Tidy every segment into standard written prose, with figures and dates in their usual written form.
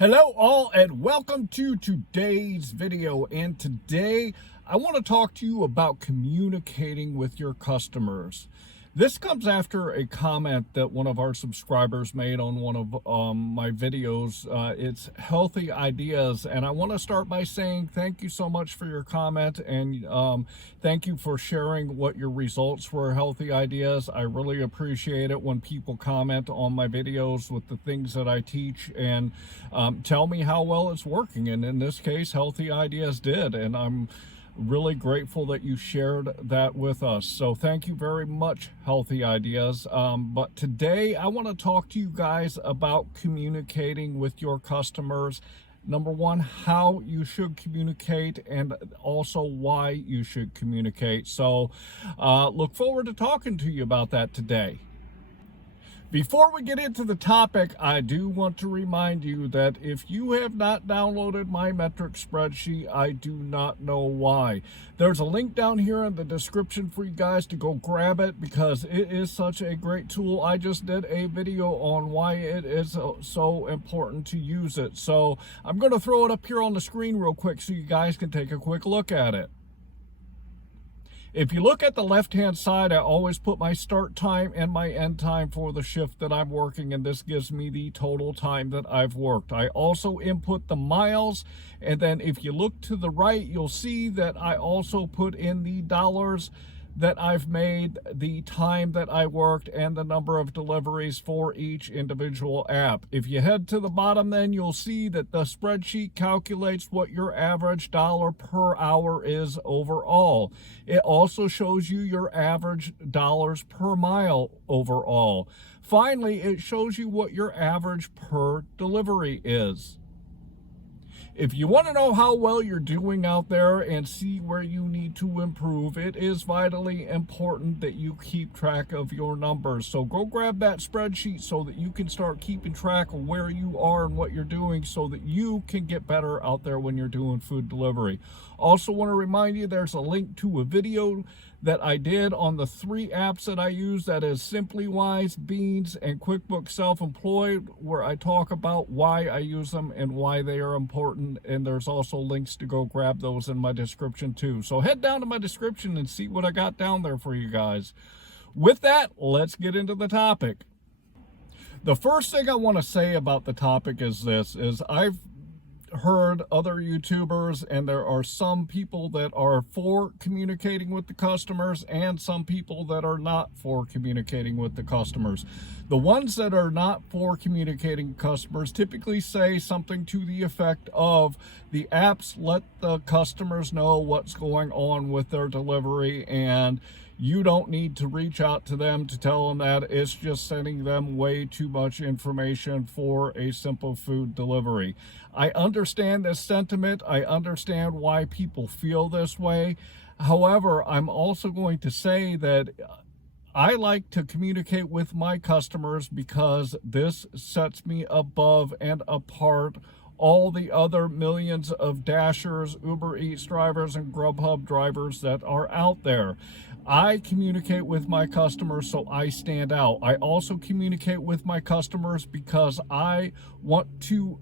Hello all and welcome to today's video. And today I want to talk to you about communicating with your customers. This comes after a comment that one of our subscribers made on one of my videos. It's healthy ideas, and I want to start by saying thank you so much for your comment, and thank you for sharing what your results were. Healthy ideas, I really appreciate it when people comment on my videos with the things that I teach and tell me how well it's working. And in this case, healthy ideas did, and I'm really grateful that you shared that with us. So thank you very much, Healthy Ideas. But today I want to talk to you guys about communicating with your customers. Number one, how you should communicate, and also why you should communicate. So look forward to talking to you about that today. Before we get into the topic, I do want to remind you that if you have not downloaded my metric spreadsheet, I do not know why. There's a link down here in the description for you guys to go grab it because it is such a great tool. I just did a video on why it is so important to use it. So I'm going to throw it up here on the screen real quick so you guys can take a quick look at it. If you look at the left-hand side, I always put my start time and my end time for the shift that I'm working, and this gives me the total time that I've worked. I also input the miles, and then if you look to the right, you'll see that I also put in the dollars that I've made, the time that I worked, and the number of deliveries for each individual app. If you head to the bottom, then you'll see that the spreadsheet calculates what your average dollar per hour is overall. It also shows you your average dollars per mile overall. Finally, it shows you what your average per delivery is. If you want to know how well you're doing out there and see where you need to improve, it is vitally important that you keep track of your numbers. So go grab that spreadsheet so that you can start keeping track of where you are and what you're doing so that you can get better out there when you're doing food delivery. Also want to remind you there's a link to a video that I did on the 3 apps that I use, that is SimplyWise, Beans, and QuickBooks Self-Employed, where I talk about why I use them and why they are important, and there's also links to go grab those in my description too. So head down to my description and see what I got down there for you guys. With that, let's get into the topic. The first thing I want to say about the topic is this, is I've heard other YouTubers, and there are some people that are for communicating with the customers and some people that are not for communicating with the customers. The ones that are not for communicating with customers typically say something to the effect of, the apps let the customers know what's going on with their delivery, and you don't need to reach out to them to tell them that. It's just sending them way too much information for a simple food delivery. I understand this sentiment. I understand why people feel this way. However, I'm also going to say that I like to communicate with my customers because this sets me above and apart all the other millions of Dashers, Uber Eats drivers, and GrubHub drivers that are out there. I communicate with my customers so I stand out. I also communicate with my customers because I want to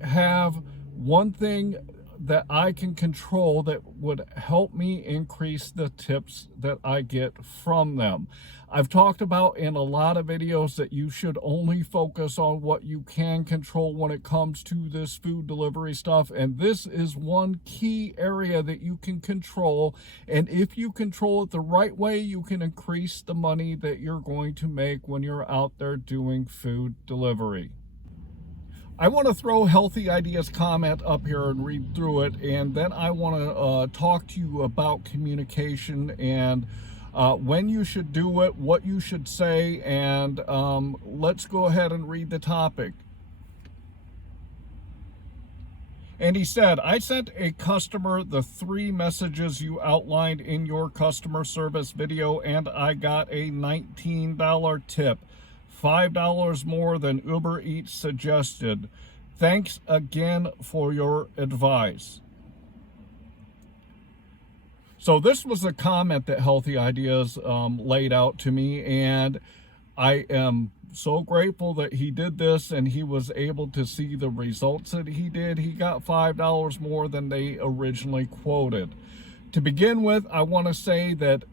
have one thing that I can control that would help me increase the tips that I get from them. I've talked about in a lot of videos that you should only focus on what you can control when it comes to this food delivery stuff, and this is one key area that you can control, and if you control it the right way, you can increase the money that you're going to make when you're out there doing food delivery. I want to throw Healthy Ideas comment up here and read through it, and then I want to talk to you about communication and when you should do it, what you should say, and let's go ahead and read the topic. And he said, I sent a customer the 3 messages you outlined in your customer service video, and I got a $19 tip. $5 more than Uber Eats suggested. Thanks again for your advice. So this was a comment that Healthy Ideas laid out to me, and I am so grateful that he did this and he was able to see the results that he did. He got $5 more than they originally quoted. To begin with, I want to say that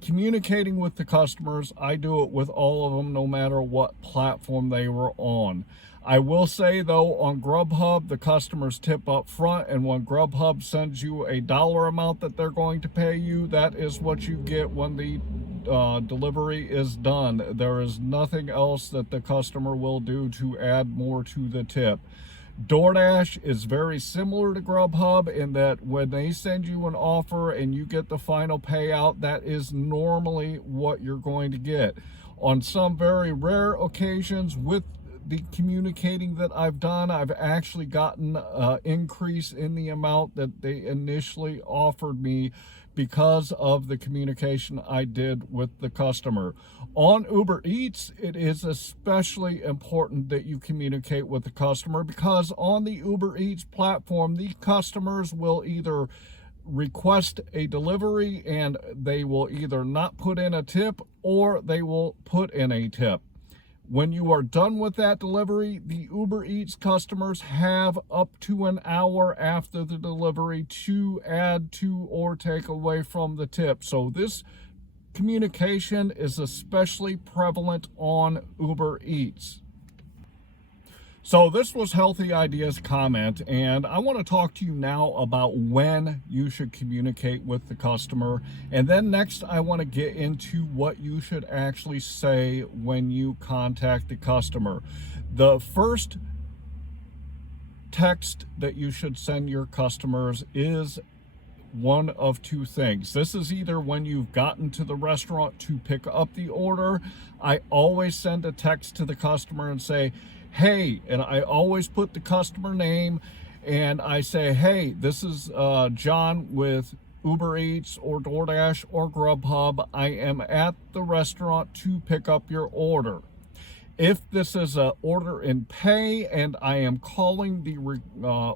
communicating with the customers, I do it with all of them, no matter what platform they were on. I will say though, on GrubHub, the customers tip up front, and when GrubHub sends you a dollar amount that they're going to pay you, that is what you get when the delivery is done. There is nothing else that the customer will do to add more to the tip. DoorDash is very similar to GrubHub in that when they send you an offer and you get the final payout, that is normally what you're going to get. On some very rare occasions with the communicating that I've done, I've actually gotten an increase in the amount that they initially offered me because of the communication I did with the customer. On Uber Eats, it is especially important that you communicate with the customer, because on the Uber Eats platform, the customers will either request a delivery and they will either not put in a tip or they will put in a tip. When you are done with that delivery, the Uber Eats customers have up to an hour after the delivery to add to or take away from the tip. So this communication is especially prevalent on Uber Eats. So this was Healthy Ideas comment, and I want to talk to you now about when you should communicate with the customer. And then next, I want to get into what you should actually say when you contact the customer. The first text that you should send your customers is one of two things. This is either when you've gotten to the restaurant to pick up the order. I always send a text to the customer and say, hey, and I always put the customer name, and I say, hey, this is John with Uber Eats or DoorDash or GrubHub. I am at the restaurant to pick up your order. If this is an order in pay and I am calling the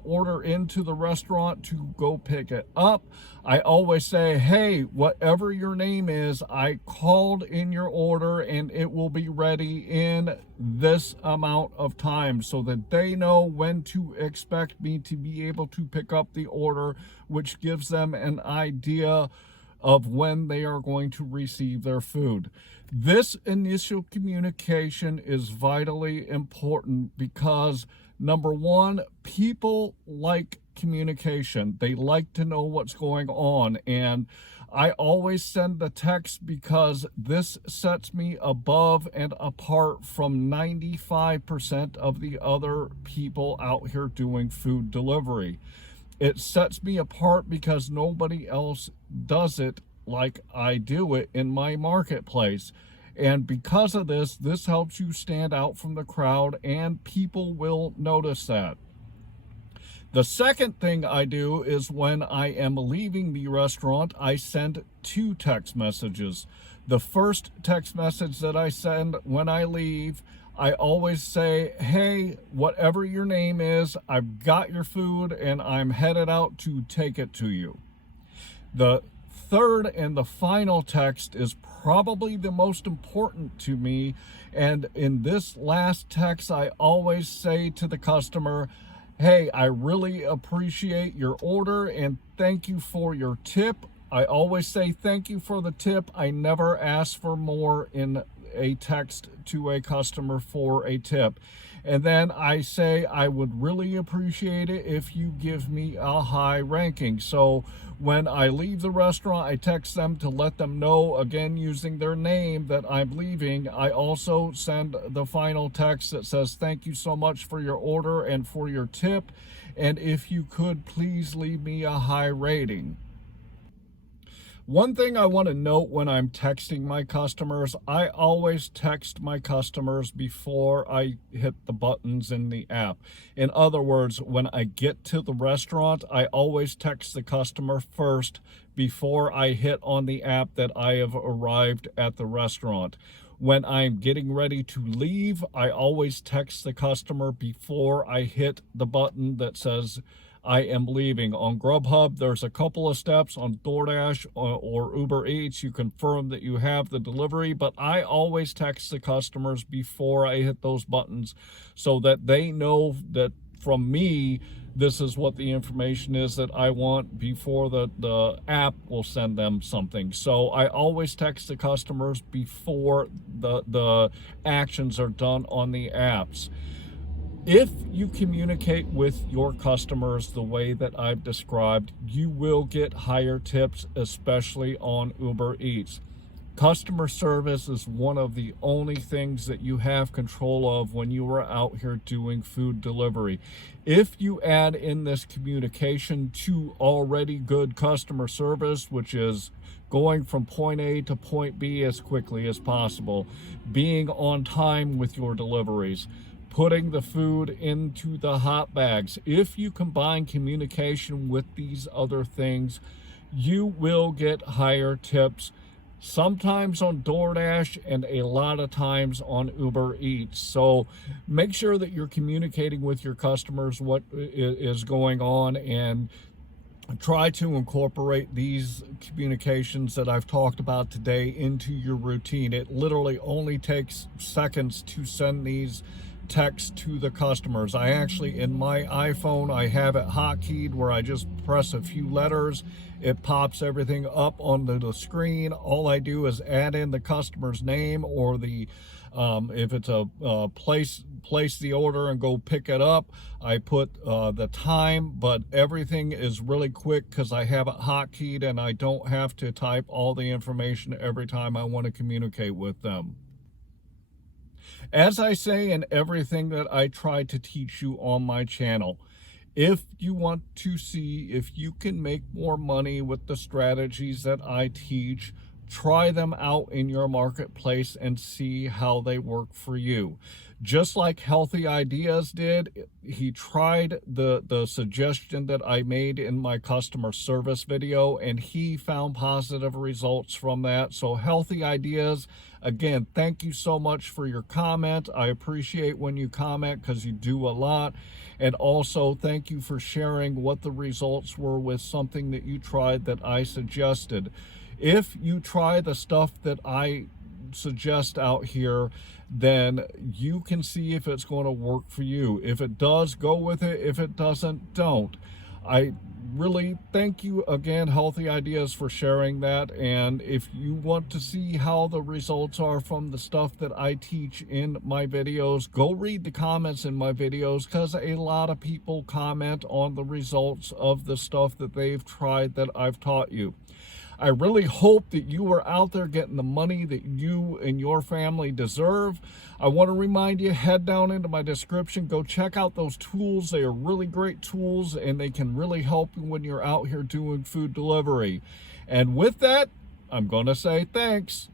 order into the restaurant to go pick it up, I always say, hey, whatever your name is, I called in your order and it will be ready in this amount of time, so that they know when to expect me to be able to pick up the order, which gives them an idea of when they are going to receive their food. This initial communication is vitally important because, number one, people like communication. They like to know what's going on, and I always send the text because this sets me above and apart from 95% of the other people out here doing food delivery. It sets me apart because nobody else does it like I do it in my marketplace. And because of this, this helps you stand out from the crowd, and people will notice that. The second thing I do is when I am leaving the restaurant, I send two text messages. The first text message that I send when I leave, I always say, hey, whatever your name is, I've got your food and I'm headed out to take it to you. The third and the final text is probably the most important to me. And in this last text, I always say to the customer, hey, I really appreciate your order and thank you for your tip. I always say thank you for the tip. I never ask for more in a text to a customer for a tip. And then I say I would really appreciate it if you give me a high ranking. So when I leave the restaurant, I text them to let them know, again using their name, that I'm leaving. I also send the final text that says thank you so much for your order and for your tip, and if you could please leave me a high rating. One thing I want to note when I'm texting my customers, I always text my customers before I hit the buttons in the app. In other words, when I get to the restaurant, I always text the customer first before I hit on the app that I have arrived at the restaurant. When I'm getting ready to leave, I always text the customer before I hit the button that says I am leaving. On GrubHub, there's a couple of steps. On DoorDash or Uber Eats, you confirm that you have the delivery, but I always text the customers before I hit those buttons so that they know that from me, this is what the information is that I want before the app will send them something. So I always text the customers before the actions are done on the apps. If you communicate with your customers the way that I've described, you will get higher tips, especially on Uber Eats. Customer service is one of the only things that you have control of when you are out here doing food delivery. If you add in this communication to already good customer service, which is going from point A to point B as quickly as possible, being on time with your deliveries, putting the food into the hot bags, if you combine communication with these other things, you will get higher tips. Sometimes on DoorDash and a lot of times on Uber Eats. So make sure that you're communicating with your customers what is going on, and try to incorporate these communications that I've talked about today into your routine. It literally only takes seconds to send these text to the customers. I actually, in my iPhone, I have it hotkeyed where I just press a few letters. It pops everything up onto the screen. All I do is add in the customer's name, or the if it's a place the order and go pick it up, I put the time, but everything is really quick because I have it hotkeyed and I don't have to type all the information every time I want to communicate with them. As I say in everything that I try to teach you on my channel, if you want to see if you can make more money with the strategies that I teach, try them out in your marketplace and see how they work for you. Just like Healthy Ideas did, he tried the suggestion that I made in my customer service video, and he found positive results from that. So Healthy Ideas, again, thank you so much for your comment. I appreciate when you comment because you do a lot. And also thank you for sharing what the results were with something that you tried that I suggested. If you try the stuff that I suggest out here, then you can see if it's going to work for you. If it does, go with it. If it doesn't, don't. I really thank you again, Healthy Ideas, for sharing that. And if you want to see how the results are from the stuff that I teach in my videos, go read the comments in my videos, because a lot of people comment on the results of the stuff that they've tried that I've taught you. I really hope that you are out there getting the money that you and your family deserve. I want to remind you, head down into my description, go check out those tools. They are really great tools, and they can really help you when you're out here doing food delivery. And with that, I'm going to say thanks.